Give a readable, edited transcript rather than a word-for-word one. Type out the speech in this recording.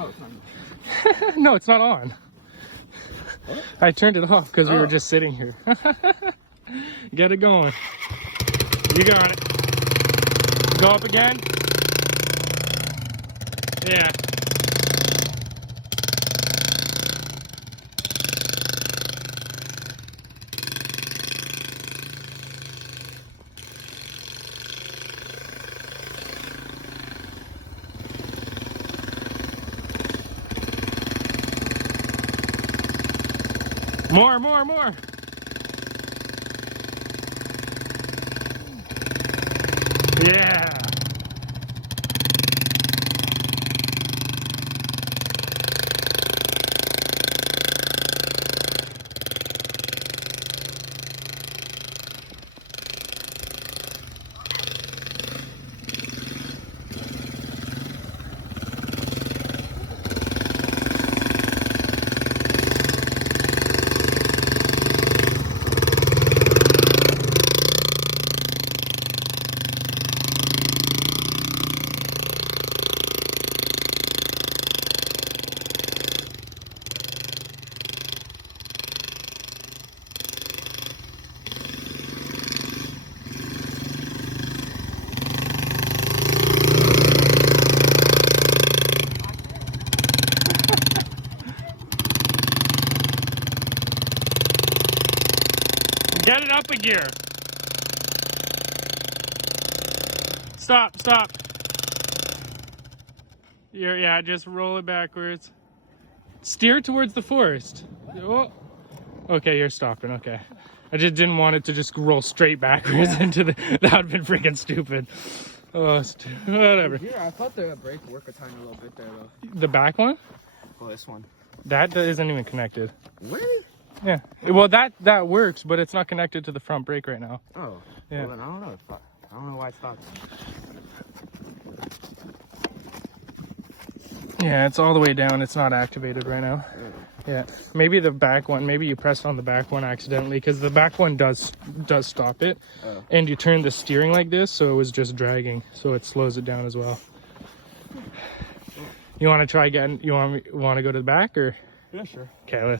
Oh, it's not. No, it's not on. What? I turned it off because we were just sitting here. Get it going. You got it. Go up again. Yeah. More. Yeah. Get it up a gear. Stop. Yeah, just roll it backwards. Steer towards the forest. Oh. Okay, you're stopping. Okay. I just didn't want it to just roll straight backwards into the... That would have been freaking stupid. Oh, whatever. Yeah, I thought the brake worked a tiny little bit there, though. The back one? Oh, this one. That isn't even connected. What? Yeah. Well, that works, but it's not connected to the front brake right now. Oh. Yeah. Well, then I don't know. I don't know why it stopped. Yeah, it's all the way down. It's not activated right now. Yeah. Maybe the back one. Maybe you pressed on the back one accidentally, because the back one does stop it. Oh. And you turn the steering like this, so it was just dragging, so it slows it down as well. You want to try again? You want to go to the back, or? Yeah, sure. Okay, let's.